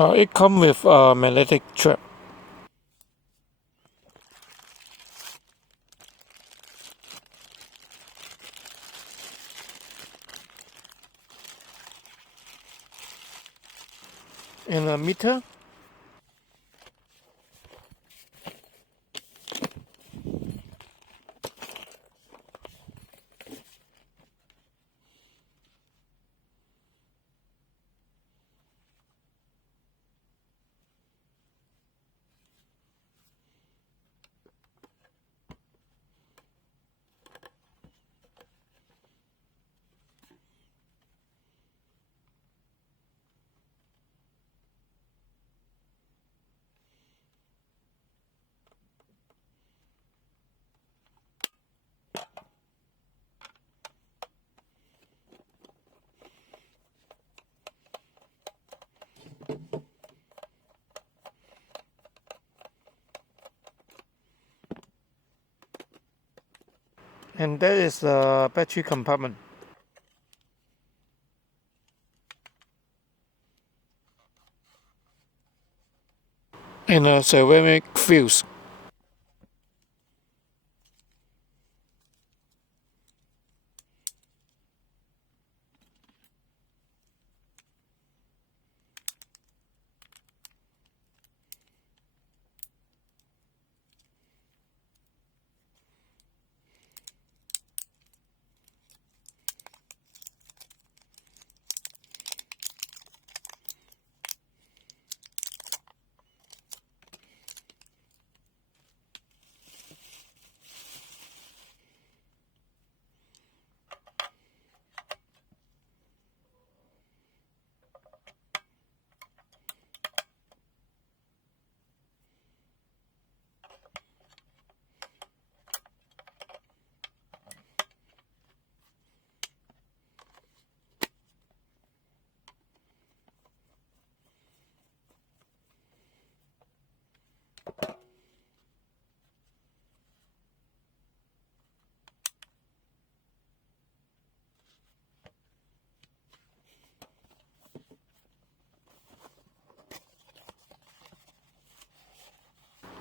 It comes with a magnetic strap. And a meter. And that is the battery compartment. And a ceramic fuse.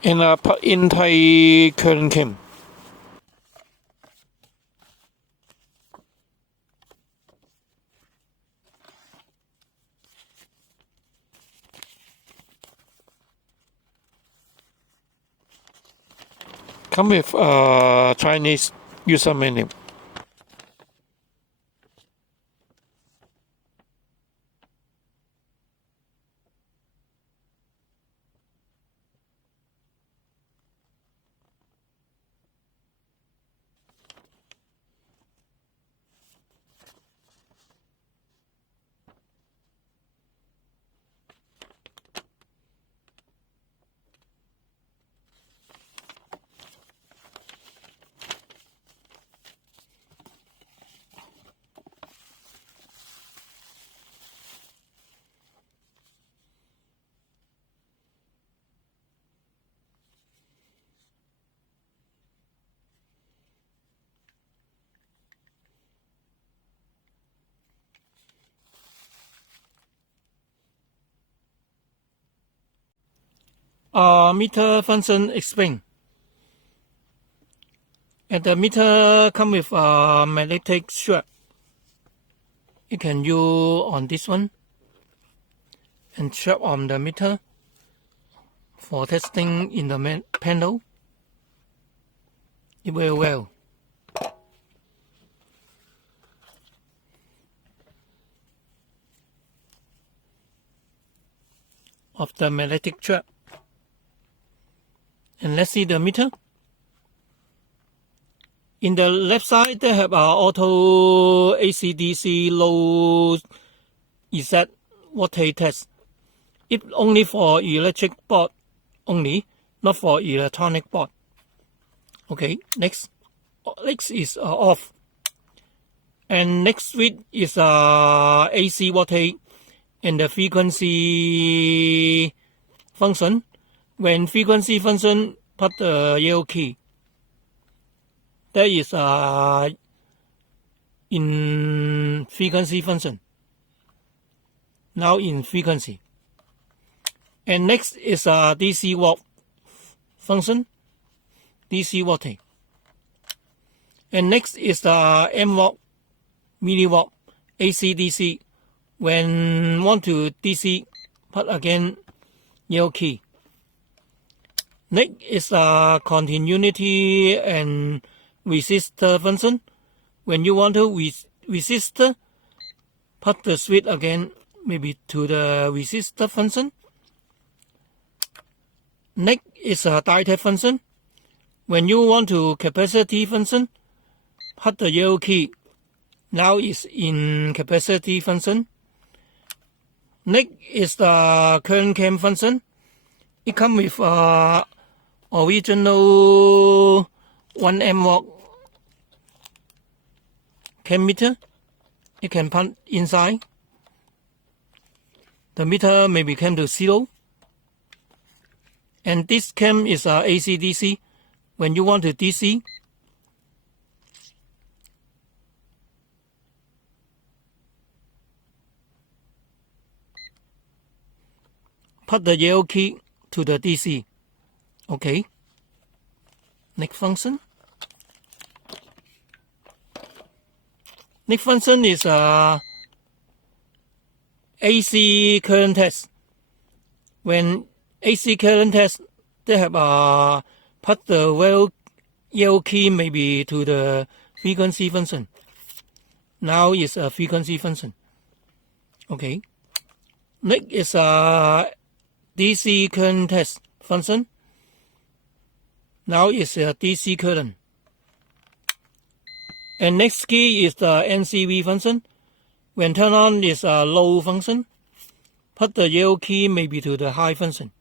And a plug-in Thai current cam. Come with a Chinese user manual. Meter function explained. And the meter comes with a magnetic strap. You can use on this one and strap on the meter for testing in the panel. It will well. Of the magnetic strap. And let's see the meter. In the left side, they have our auto AC/DC low EZ voltage test. It only for electric board only, not for electronic board. Okay, next is off. And next switch is AC voltage and the frequency function. When frequency function, put the yellow key. That is in frequency function. Now in frequency. And next is a DC watt function, DC wattage. And next is the M watt, milliwatt, AC DC. When want to DC, put again yellow key. Next is the continuity and resistor function. When you want to resistor, put the switch again maybe to the resistor function. Next is a diode function. When you want to capacitor function, put the yellow key. Now it's in capacitor function. Next is the current cam function. It comes with original 1 amp watt cam meter. You can put inside. The meter maybe come to 0. And this cam is AC DC. When you want to DC, put the yellow key to the DC. Okay. Next function. Next function is AC current test. When AC current test, they have put the yellow key maybe to the frequency function. Now it's a frequency function. Okay. Next is DC current test function. Now it's a DC current. And next key is the NCV function. When turn on is a low function. Put the yellow key maybe to the high function.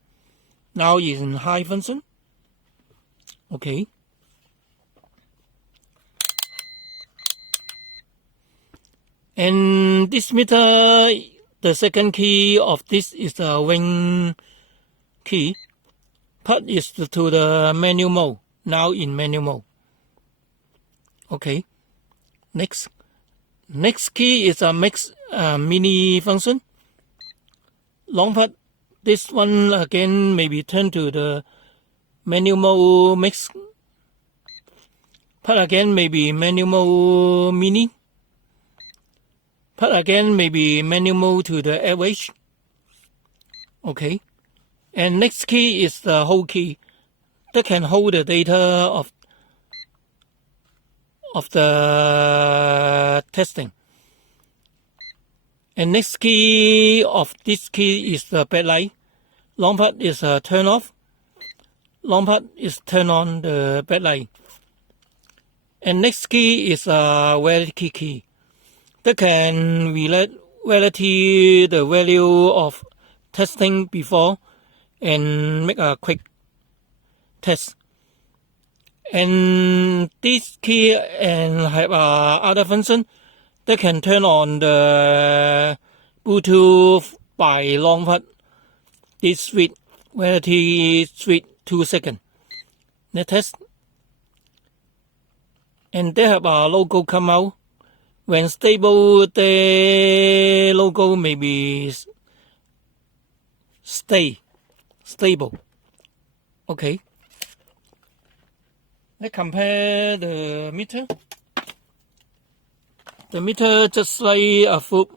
Now it's in high function. Okay. And this meter, the second key of this is the ring key. Put is to the manual mode. Now in manual mode. Okay. Next key is a mix mini function. Long put. This one again maybe turn to the manual mode mix. Put again maybe manual mode mini. Put again maybe manual mode to the average. Okay. And next key is the hold key that can hold the data of the testing. And next key of this key is the backlight. Long part is turn off. Long part is turn on the backlight. And next key is validity key that can validate the value of testing before and make a quick test. And this key and have other function that can turn on the Bluetooth by long part. This switch, validity switch 2 seconds. Let's test. And they have a logo come out. When stable, the logo may be stable. Okay. Let's compare the meter. The meter just like a FUB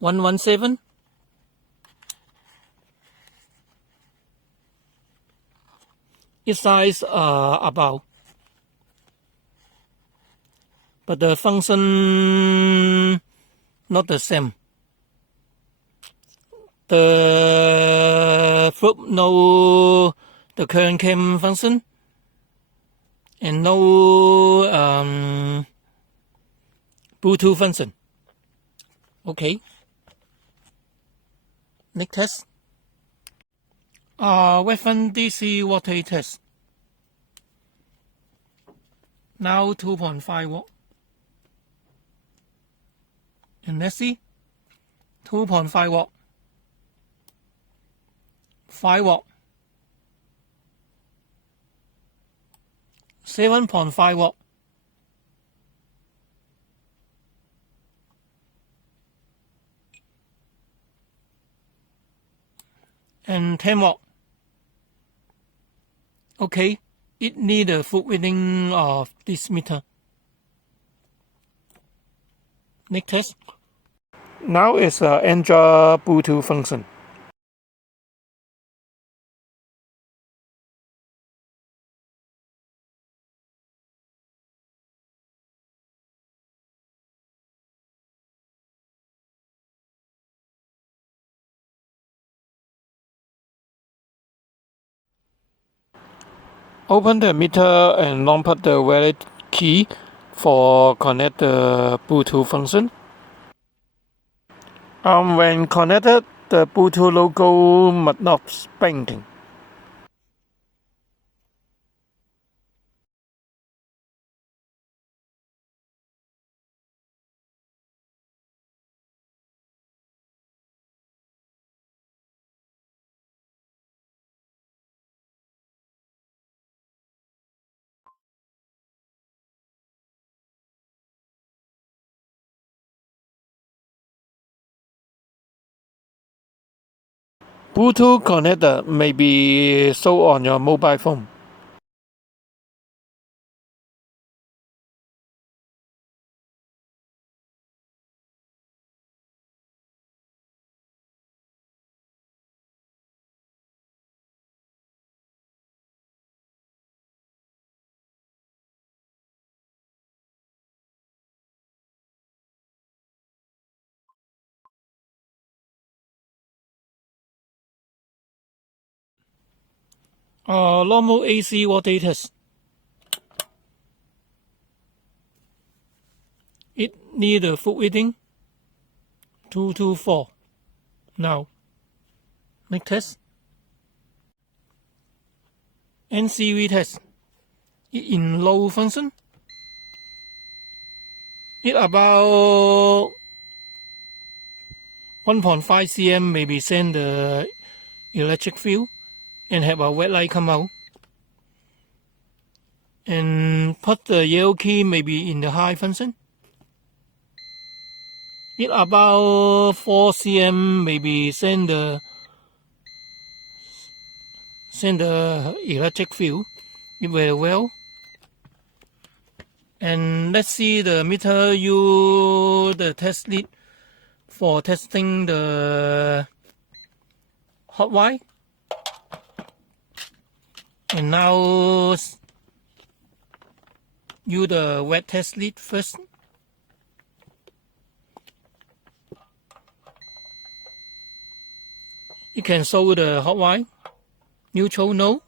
117. Its size about, but the function not the same. The FUB no the current cam function and no Bluetooth function. Okay. Next test. Weapon DC voltage test. Now 2.5 watt. And let's see. 2.5 watt. 5 watt. 7.5 watt. and 10 watt. Okay, it needs a full reading of this meter. Next test. Now it's an Android Bluetooth function. Open the meter and non-put the valid key for connect the Bluetooth function. When connected, the Bluetooth logo must not blinking. Bluetooth connector may be shown on your mobile phone. Normal AC voltage test. It needs a full reading 224. Now, next test. NCV test. It in low function. It about 1.5 cm maybe send the electric field and have a red light come out. And put the yellow key maybe in the high function. It about 4 cm maybe send the electric field very well. And let's see the meter use the test lead for testing the hot wire. And now use the wet test lead first. You can show the hot wire. Neutral no.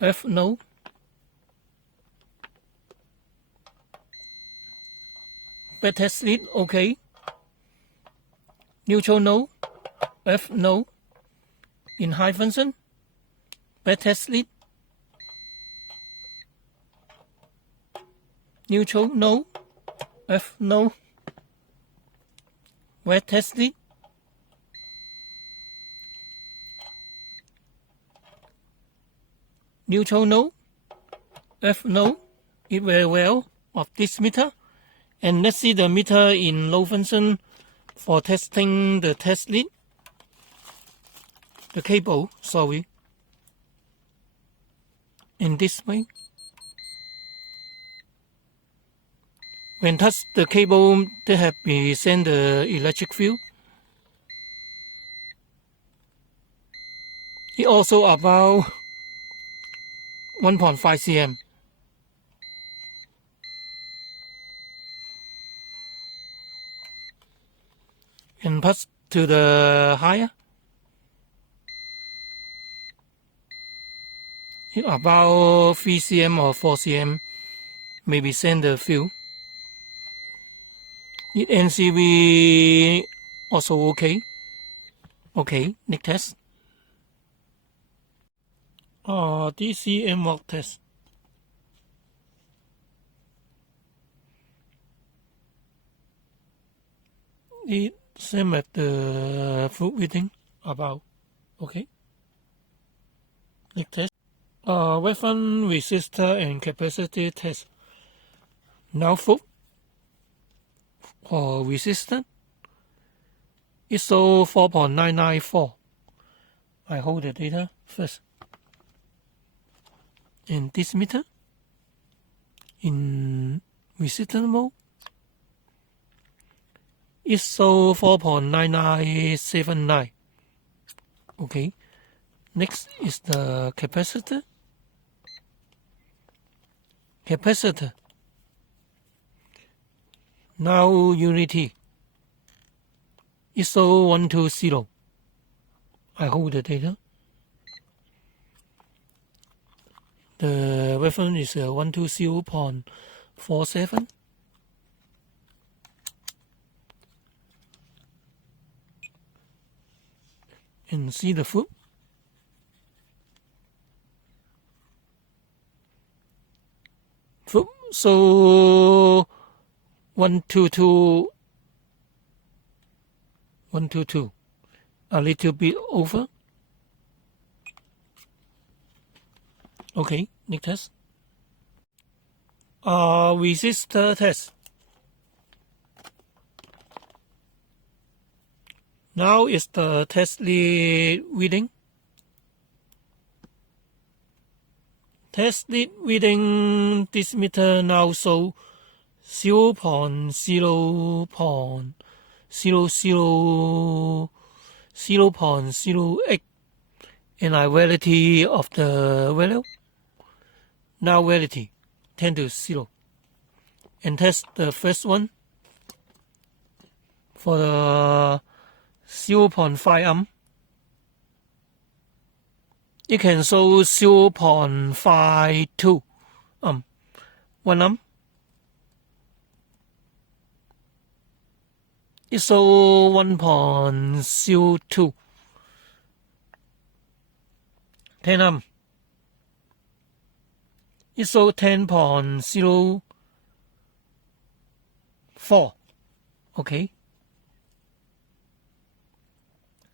F no. Wet test lead okay. Neutral no. F no. In high function. Wet test lead. Neutral no. F no. Wet test lead. Neutral no. F no. It very well of this meter. And let's see the meter in low function for testing the test lead. The cable, sorry. In this way. When touch the cable, they have been sent the electric field. It also about 1.5 cm. And pass to the higher. It about 3 cm or 4 cm. Maybe send the field. It NCV also okay. Okay, next test. DC MOC test. It same as the full reading about. Okay. Next test. Reference resistor and capacitor test. Now full. For resistance, it shows 4.994. I hold the data first. And this meter in resistor mode is so 4.9979. Okay. Next is the capacitor. Capacitor. Now Uni-T ISO 120. I hold the data. The reference is 120.47. And see the foot. So 122, a little bit over. Okay, next test. Resistor test. Now is the test lead reading. Test lead reading, this meter now show 0.08 and I validity of the value. Now validity 10 to 0. And test the first one for the 0.5 amp. It can show 0.52 amp. 1 amp. It show 1.02. 10 amp. It show 10.04. Okay.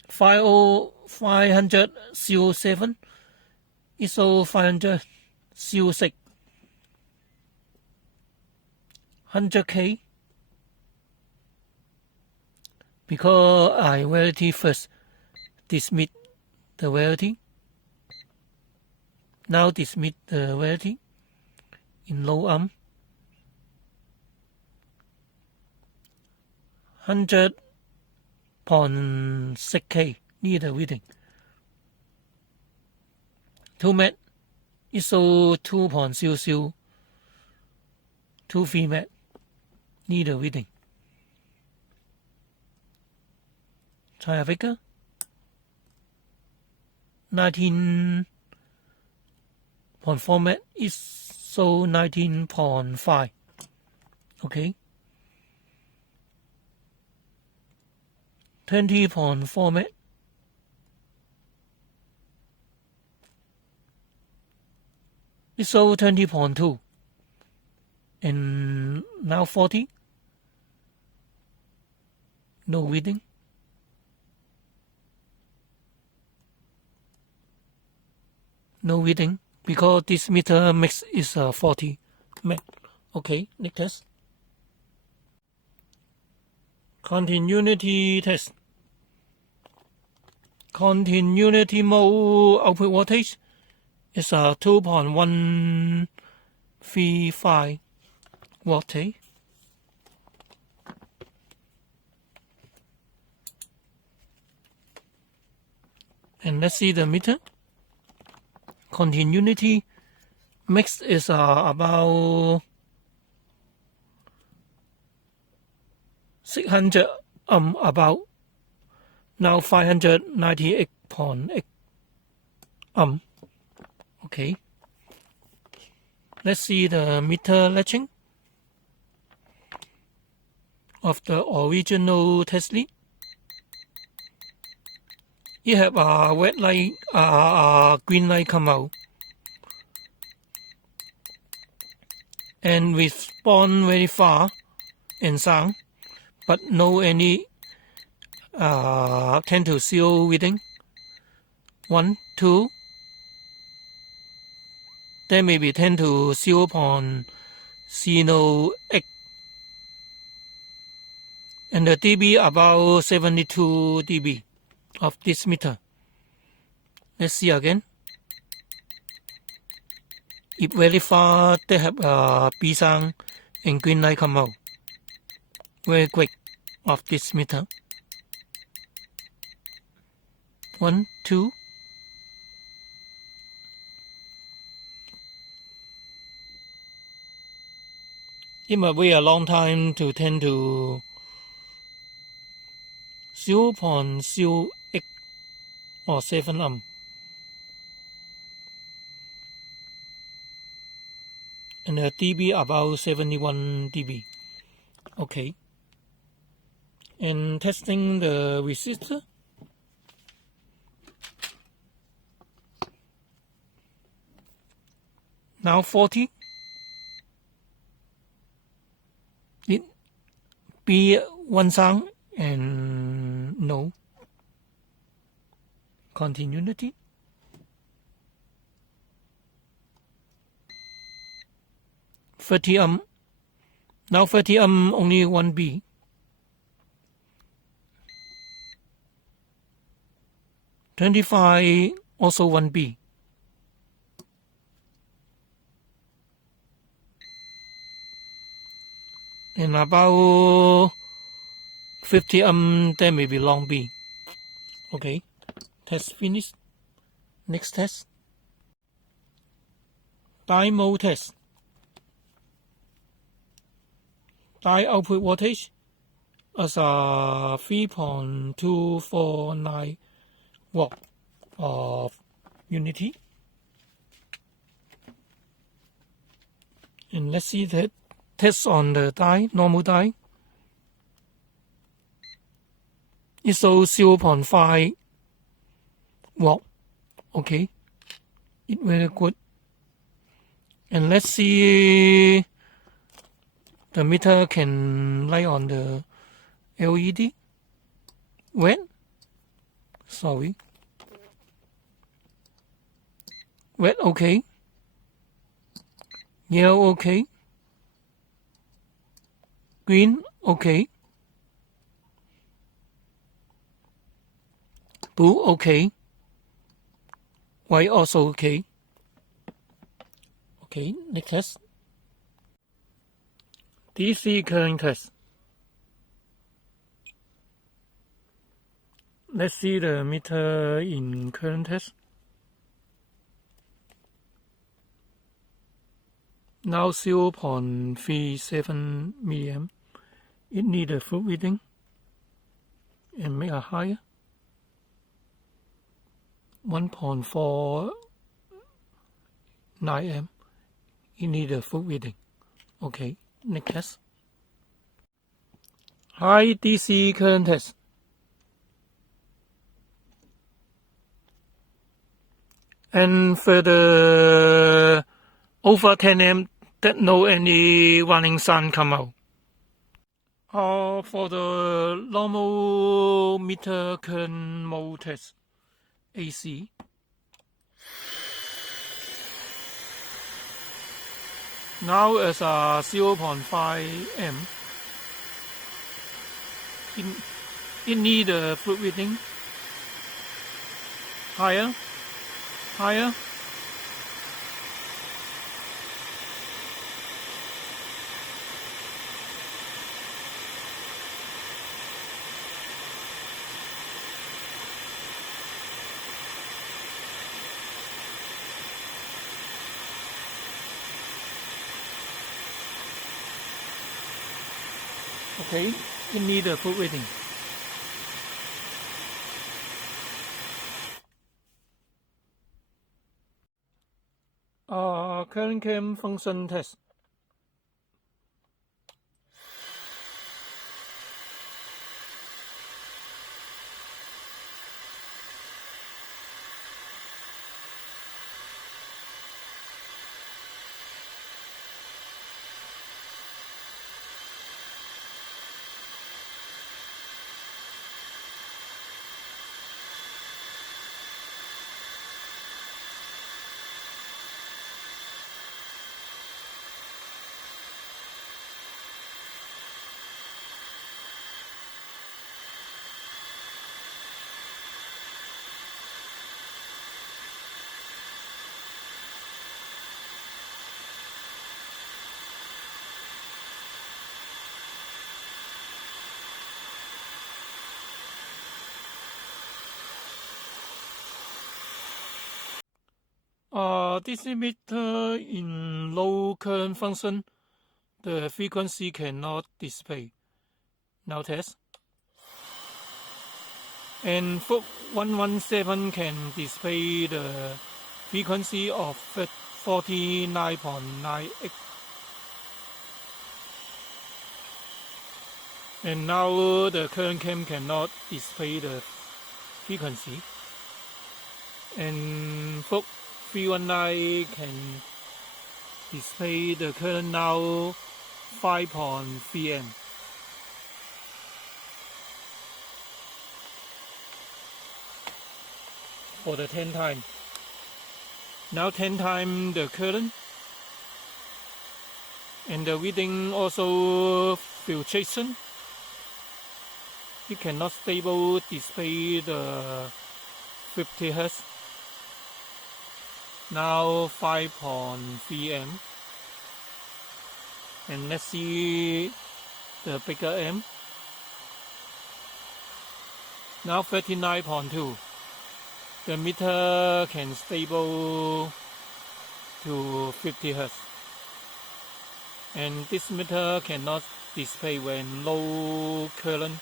500.07. It show 500.06. 100K. Because I validity first, dismiss the validity. Now dismiss the validity in low amp. 100.6K need the reading. 2 met ISO 2.00. 2 free met need a reading. Try a figure. 19.4 met ISO 19.5. Okay. 20.4 met. ISO 20.2. And now 40. No reading. No reading because this meter max is 40 met. Okay, next test. Continuity test. Continuity mode output voltage is 2.135 voltage. And let's see the meter. Continuity max is about 600 about now 598.8 Okay. Let's see the meter latching of the original test lead. You have a red light, green light come out, and respond very far and sound, but no any 10 to 0 reading. 1, 2, there may be 10 to 0.08, and the dB about 72 dB of this meter. Let's see again. If very far, they have B sound and green light come out. Very quick of this meter. 1, 2. It might wait a long time to tend to 0.08 or 7 amp. And the dB about 71 dB. Okay. And testing the resistor. Now 40. It be one sound and no continuity. $30 amp. Now $30 amp only 1B. $25 also 1B. And about 50 amp, there may be long B. Okay, test finished. Next test. Die mode test. Die output voltage as a 3.249 watt of Uni-T. And let's see that test on the die, normal die. It shows 0.5 watt. Okay, it's very good. And let's see the meter can light on the LED. When? Sorry. Red okay. Yellow okay. Green okay. Blue okay. White also okay. Okay, next test. DC current test. Let's see the meter in current test. Now 0.37 milliamp. It needs a full reading and make a higher. 1.49 amp. It needs a full reading. Okay, next test. High DC current test. And for the over 10 amp, that no any warning sign come out. For the normal meter current mode test, AC. Now as a 0.5 amp. It need a fluid reading. Higher. Higher. Okay, it need a full reading. Current cam function test. This meter in low current function, the frequency cannot display. Now test. And 117 can display the frequency of 49.98. And now the current cam cannot display the frequency. And 319 can display the current now 5.3 amp. For the 10 time. Now 10 time the current. And the reading also filtration. It cannot stable display the 50 Hz. Now 5.3 amp. And let's see the bigger amp. Now 39.2. The meter can stable to 50 Hz. And this meter cannot display when low current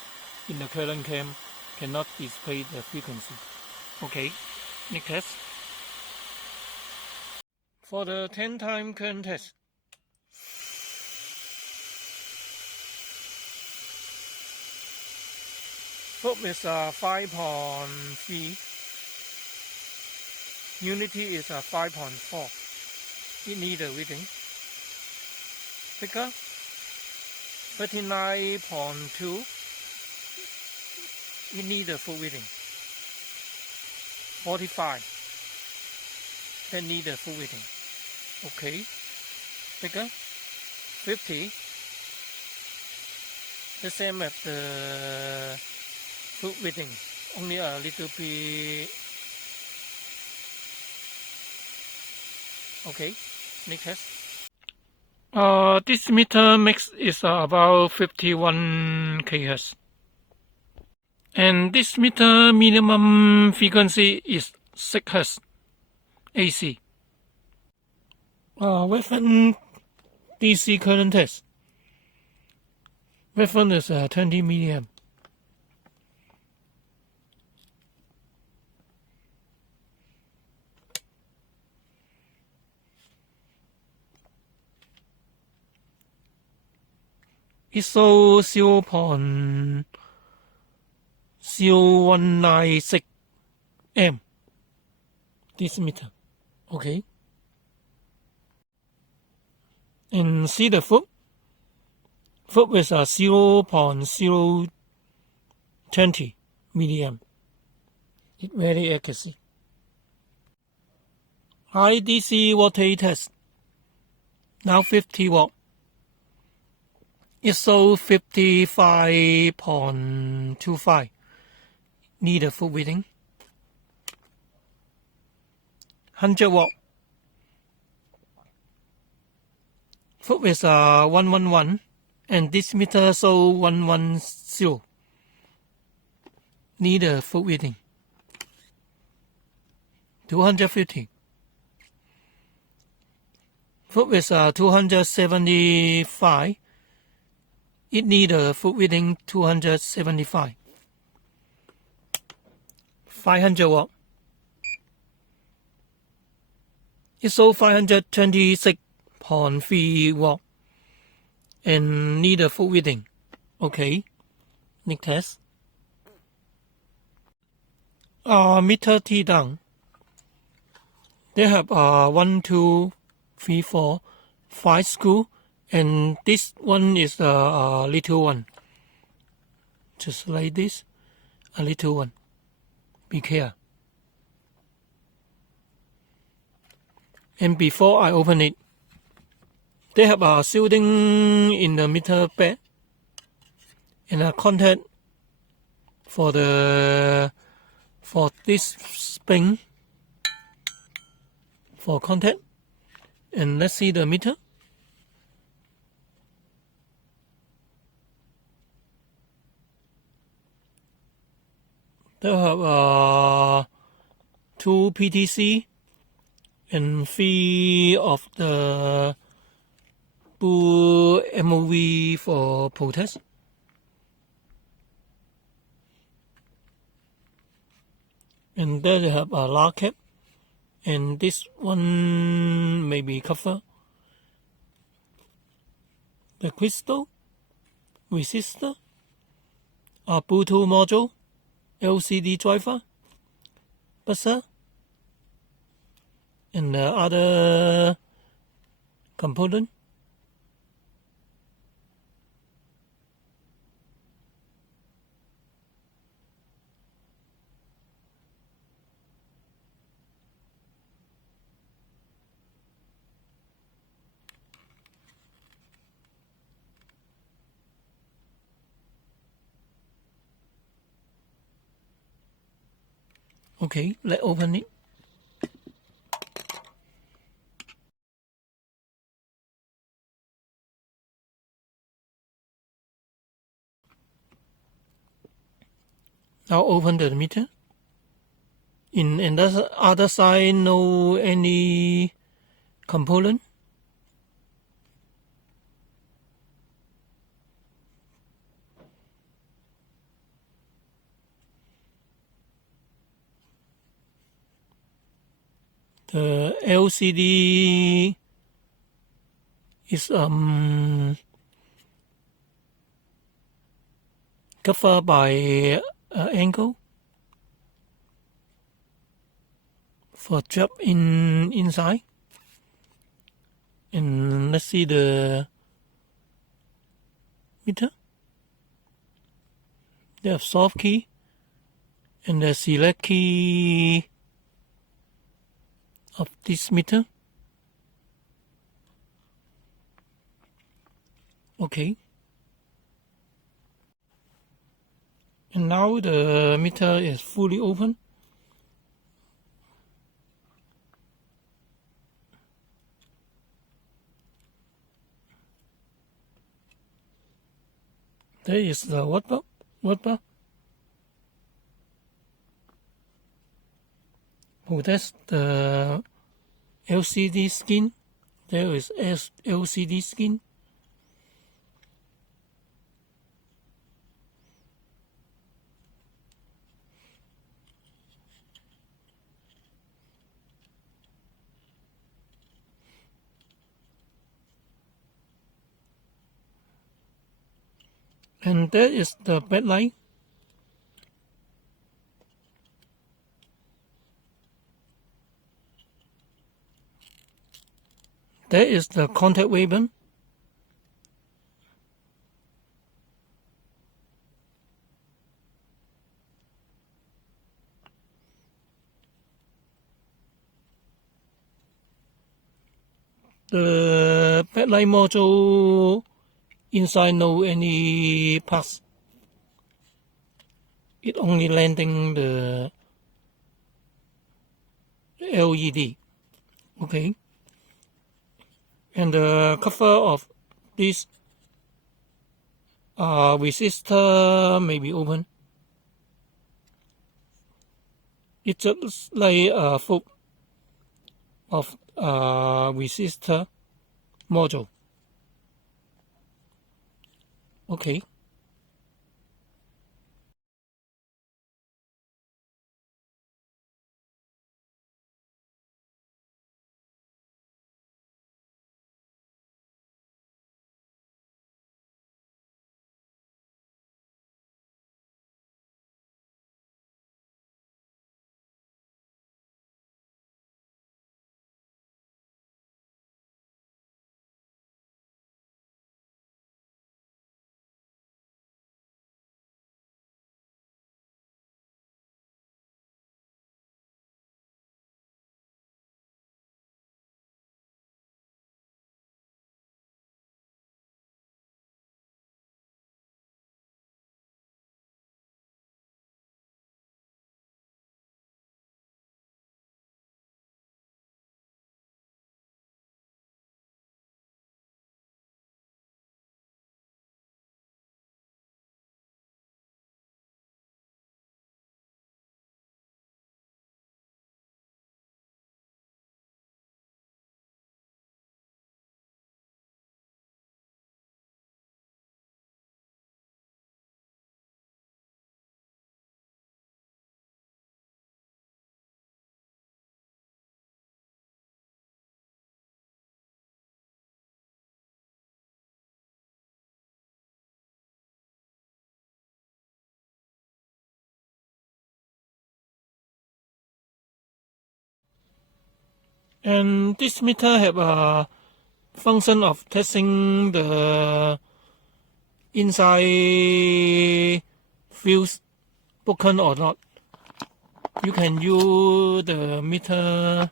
in the current cam, cannot display the frequency. Okay, next test. For the 10 time current test, Fob is 5.3, Uni-T is 5.4. It needs a reading. Figure 39.2. It needs a full reading. 45. That needs a full reading. Okay. Figure 50. The same as the full reading. Only a little bit. Okay. Next test. This meter mix is about 51 kHz. And this meter minimum frequency is 6 Hz AC. Resistor DC current test. Resistor is 20 milliamp. ISO 0.0196 amp. This meter. Okay. And see the foot. Foot is 0.020 milliamp. It's very accuracy. High DC voltage test. Now 50 watt. ISO 55.25. Need a full reading. 100 watt. Foot is 111 and this meter show 110. Need a full reading. 250. Foot is 275. It need a full reading 275. 500 watt. ISO 526.3 watt and need a full reading. Okay, next test. Meter T down. They have 1, 2, 3, 4, 5 screw, and this one is the little one. Just like this, a little one. Be careful. And before I open it, they have a shielding in the meter bed and a contact for this spring for contact. And let's see the meter. They have 2 PTC and 3 of the blue MOV for protest. And then they have a large cap, and this one may be cover. The crystal, resistor, a Bluetooth module, LCD driver, buzzer, and the other component. Okay, let's open it. Now open the meter. In the other side, no any component. The LCD is covered by angle for drop inside. And let's see the meter. They have soft key and the select key of this meter. Okay. And now the meter is fully open. There is the watt bar. Protect the LCD skin. There is LCD skin. And that is the backlight. That is the contact ribbon. The backlight module inside no any parts. It only landing the LED. Okay. And the cover of this resistor may be open. It's just like a foot of resistor module. Okay. And this meter have a function of testing the inside fuse broken or not. You can use the meter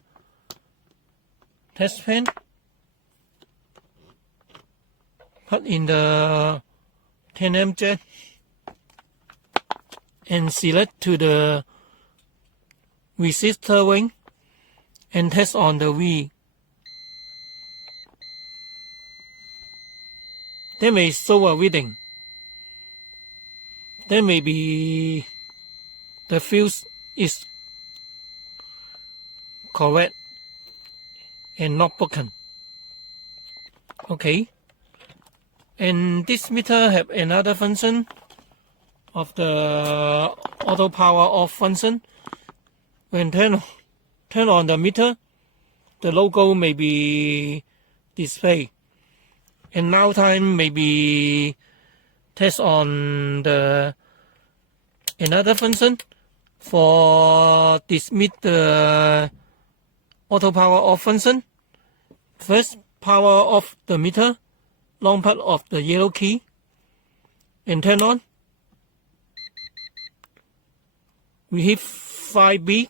test pen, put in the 10 jet and select to the resistor wing and test on the V. They may show a reading. Then maybe the fuse is correct and not broken. Okay. And this meter have another function of the auto power off function. When turn on the meter, the logo may be displayed. And now time may be test on the another function for dismiss the auto power off function. First, power off the meter, long part of the yellow key, and turn on. We hit 5B,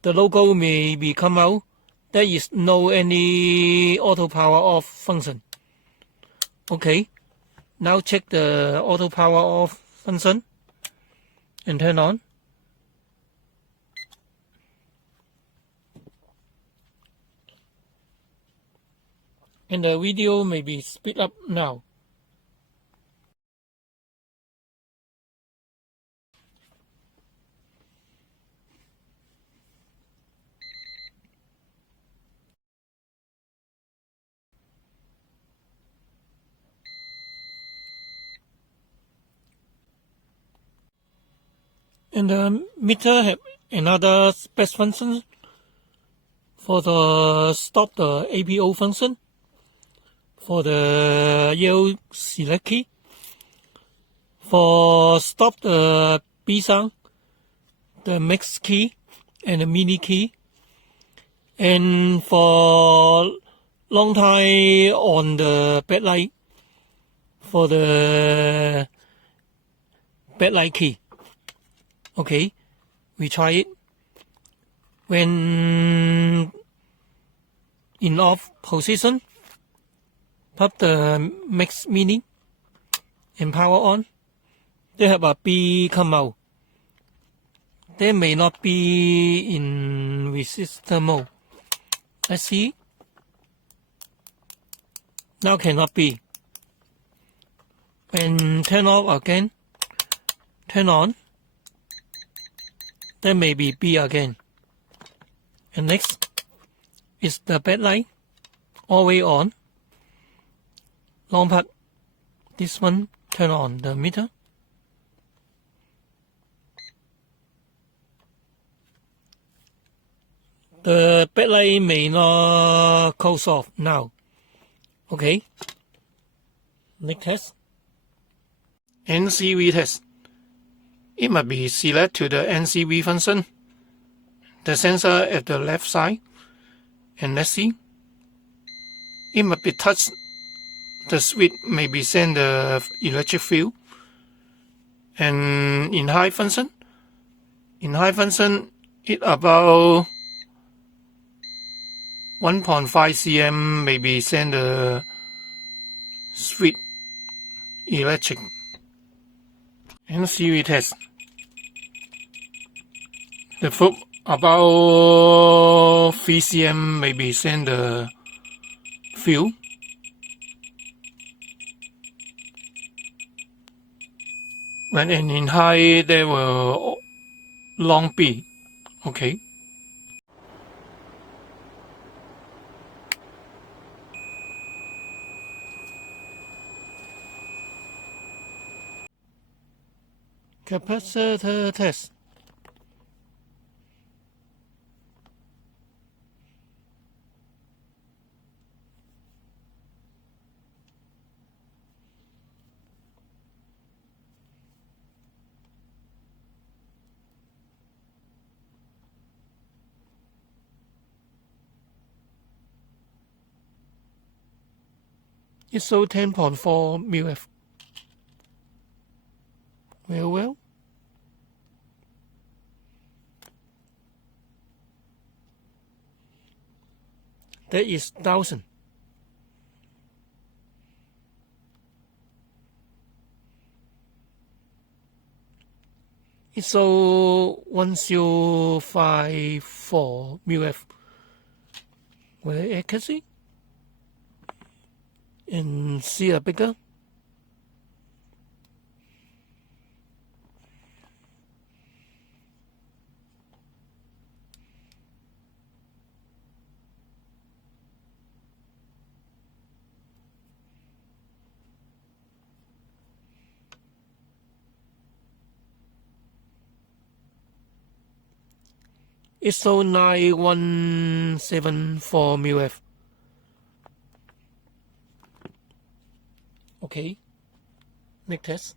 the logo may be come out. There is no any auto power off function. Okay, now check the auto power off function and turn on. And the video may be speed up now. And the meter have another special function for the stop the APO function, for the yellow select key, for stop the B sound, the mix key and the mini key, and for long time on the backlight, for the backlight key. Okay, we try it. When in off position, put the mix mini and power on. They have a B come out. They may not be in resistor mode. Let's see. Now cannot be. When turn off again, turn on. There may be B again. And next is the backlight, all way on. Long part, this one turn on the meter. The backlight may not close off now. Okay. Next test. NCV test. It must be select to the NCV function, the sensor at the left side, and let's see. It must be touched. The switch may be send the electric field. And in high function, it about 1.5 cm may be send the switch electric. NCV test. The foot about 3 cm maybe send the field. When in high, they will long be. Okay. Capacitor test. ISO 10.4 μF. Well. That is 1000. ISO 1054 μF. Well, accuracy. And see a bigger. ISO 9174 μF. Okay, next test.